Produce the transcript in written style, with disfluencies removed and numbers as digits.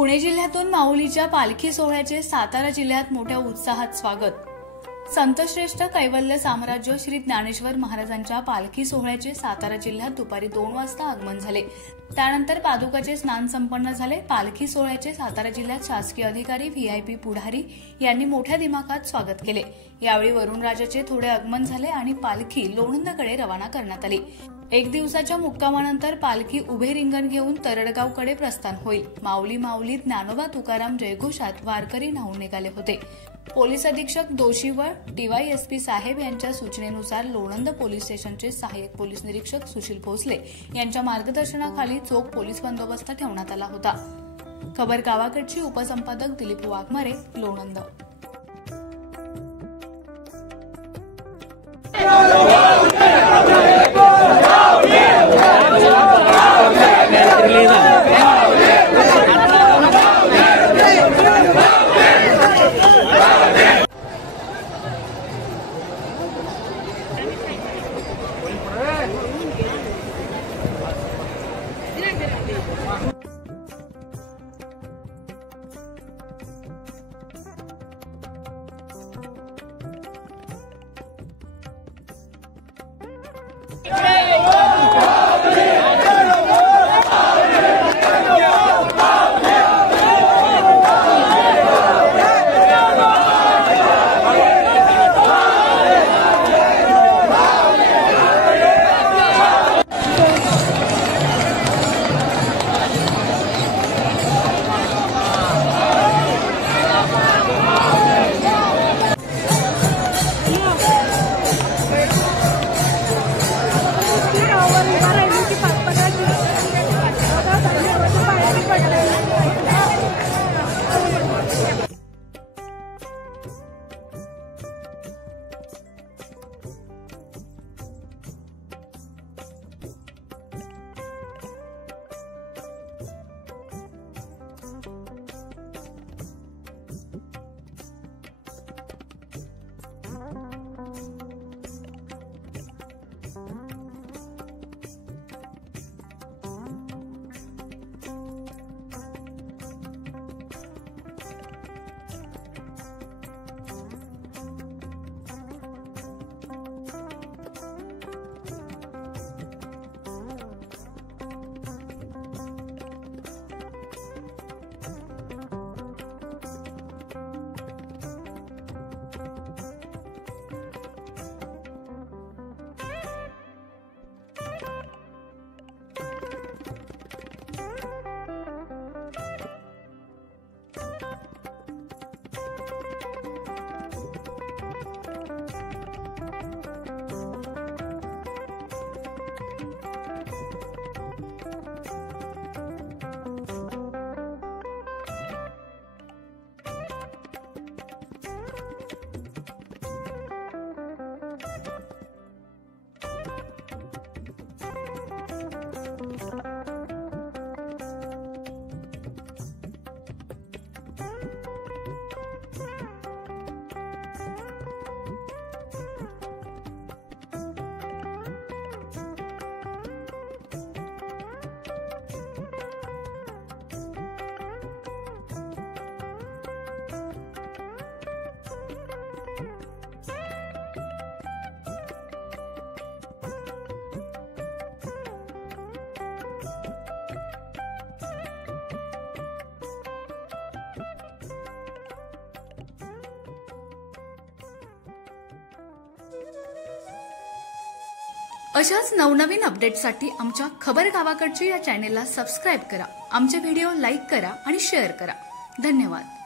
पुणे जिल्ह्यातून माऊलीच्या पालखी सोहळ्याचे सातारा जिल्ह्यात मोठ्या उत्साहात स्वागत। संतश्रेष्ठ कैवल्य साम्राज्य श्री ज्ञानेश्वर महाराजांच्या पालखी सोहळ्याचे सातारा जिल्ह्यात दुपारी 2 वाजता आगमन झाले। त्यानंतर पादुकाचे स्नान संपन्न झाले। पालखी सोहळ्याचे सातारा जिल्ह्यात शासकीय अधिकारी, व्हीआयपी पुढारी यांनी मोठ्या दिमाखात स्वागत केले। यावेळी वरुणराजाचे थोडे आगमन झाले आणि पालखी लोणंदकडे रवाना करण्यात आली। 1 दिवसाच्या मुक्कामानंतर पालखी उभे रिंगण घेऊन तरडगावकडे प्रस्थान होईल। माऊली माऊली ज्ञानोबा तुकाराम जयघोषात वारकरी न्हाऊन निघाले होते। पोलीस अधीक्षक दोशीवळ डीवायएसपी साहेब यांच्या सूचनेनुसार लोणंद पोलीस स्टेशनचे सहाय्यक पोलीस निरीक्षक सुशील भोसले यांच्या मार्गदर्शनाखाली चोख पोलीस बंदोबस्त ठेवण्यात आला होता। खबर गावाकडची उपसंपादक दिलीप वाघमारे, लोणंद। अशाच नवनवीन अपडेट्ससाठी आमच्या खबर गावाकडची या चॅनेलला सबस्क्राइब करा। आमचे व्हिडिओ लाईक करा आणि शेअर करा। धन्यवाद।